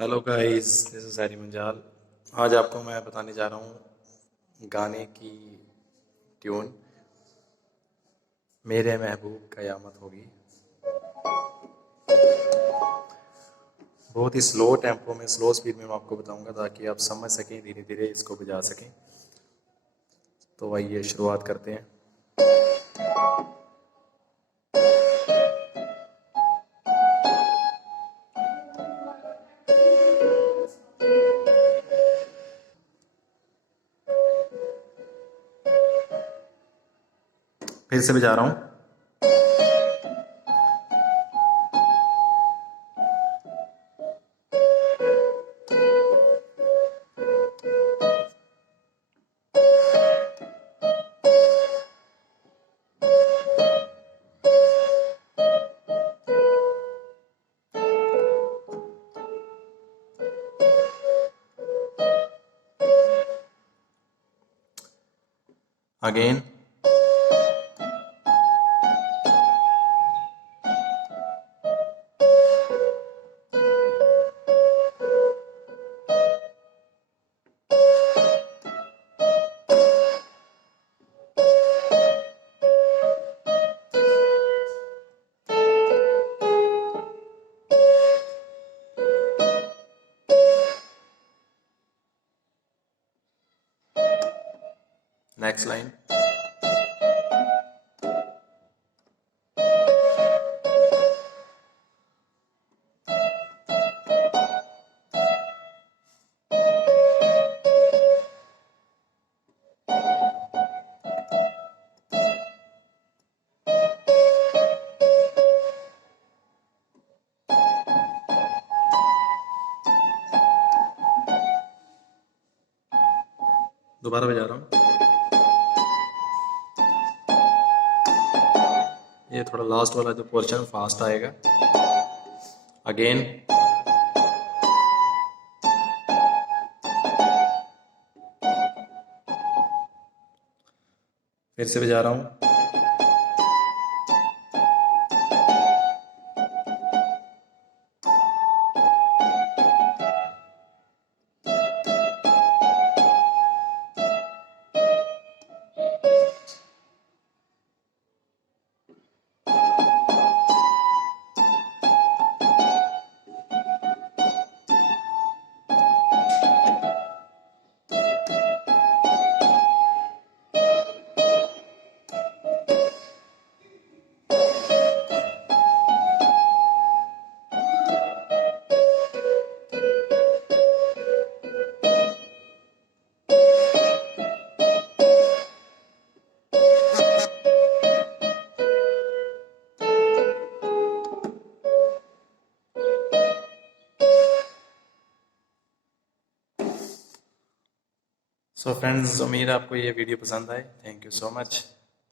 Hello guys, this is Harry Manjal. आज आपको मैं बताने जा रहा हूँ गाने की ट्यून मेरे महबूब कयामत होगी। बहुत ही स्लो टेम्पो में, स्लो स्पीड में मैं आपको बताऊंगा ताकि आप समझ सकें, धीरे धीरे इसको बजा सकें। तो आइए शुरुआत करते हैं। फिर से बजा रहा हूँ। अगेन। Next line. दोबारा बजा रहा हूँ। ये थोड़ा लास्ट वाला जो पोर्शन फास्ट आएगा। अगेन। फिर से बजा रहा हूँ। सो फ्रेंड्स, उम्मीद है आपको ये वीडियो पसंद आए। Thank you so much.